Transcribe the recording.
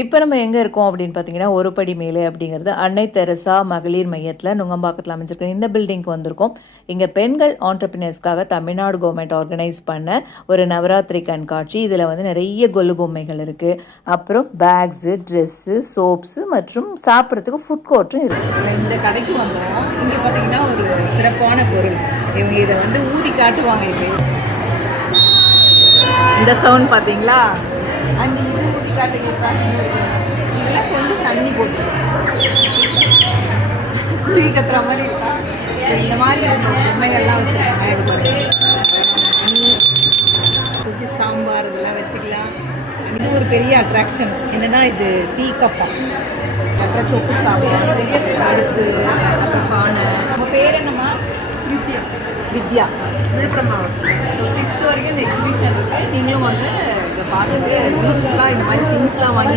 இப்போ நம்ம எங்கே இருக்கோம் அப்படின்னு பார்த்தீங்கன்னா, ஒரு படி மேலே அப்படிங்கிறது அன்னை தெரசா மகளிர் மையத்தில் நுங்கம்பாக்கத்தில் அமைஞ்சிருக்க இந்த பில்டிங்க்கு வந்திருக்கோம். இங்கே பெண்கள் ஆண்டர்பிரினர்ஸ்க்காக தமிழ்நாடு கவர்மெண்ட் ஆர்கனைஸ் பண்ண ஒரு நவராத்திரி கண்காட்சி. இதில் வந்து நிறைய கொலு பொம்மைகள் இருக்குது. அப்புறம் பேக்ஸு, ட்ரெஸ்ஸு, சோப்ஸு மற்றும் சாப்பிட்றதுக்கு ஃபுட் கோர்ட்டும் இருக்குது. இந்த கடைக்கு வந்தோம். இங்கே பார்த்தீங்கன்னா ஒரு சிறப்பான பொருள். இவங்க இதை வந்து ஊதி காட்டுவாங்க. இப்போ இந்த சவுண்ட் பார்த்தீங்களா? அந்த இது ஊதி காட்டுங்க. இதெல்லாம் கொஞ்சம் தண்ணி போட்டு குருவி கத்துற மாதிரி இருக்கா. இந்த மாதிரி பொம்மைகள்லாம் வச்சுருக்காங்க. இது பண்ணி சாம்பார் இதெல்லாம் வச்சுக்கலாம். இது ஒரு பெரிய அட்ராக்ஷன் என்னென்னா, இது டீ கப்பம், அப்புறம் சொப்பு சாம்பார், அடுப்பு, அப்புறம் பானை. நம்ம பேர் என்னம்மா? வித்யா, விழுப்புரம் மாவட்டம். ஸோ 6th வரைக்கும் இந்த எக்ஸிபிஷன் இருக்குது. நீங்களும் வந்து இதை பார்த்துட்டு யூஸ்ஃபுல்லாக இந்த மாதிரி திங்ஸ்லாம் வாங்கி